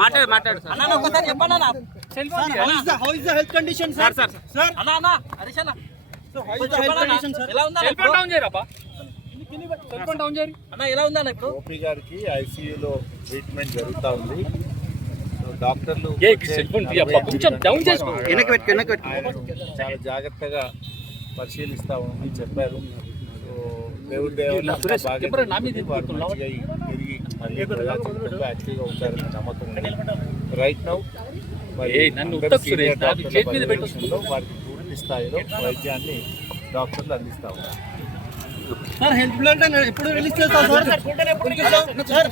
మాట్లాడు అన్న ఒకసారి చెప్పండి అన్న. How is the health condition sir? Sir అన్న అన్న హరీష్ అన్న ఎలా ఉందా? అన్న ఎలా ఉందా ఇప్పుడు? ఓపీ గారికి ఐసీయూలో ట్రీట్మెంట్ జరుగుతూ ఉంది. డాక్టర్లు చాలా జాగ్రత్తగా పరిశీలిస్తామని చెప్పారు. దేవుడి యాక్టివ్గా ఉంటారనే నమ్మకం ఉంది. రైట్ నౌ వారికి పూర్తి స్థాయిలో వైద్యాన్ని డాక్టర్లు అందిస్తా ఉన్నారు. సార్ హెల్త్ బులెటిన్ ఎప్పుడు రిలీజ్ చేస్తారు సార్?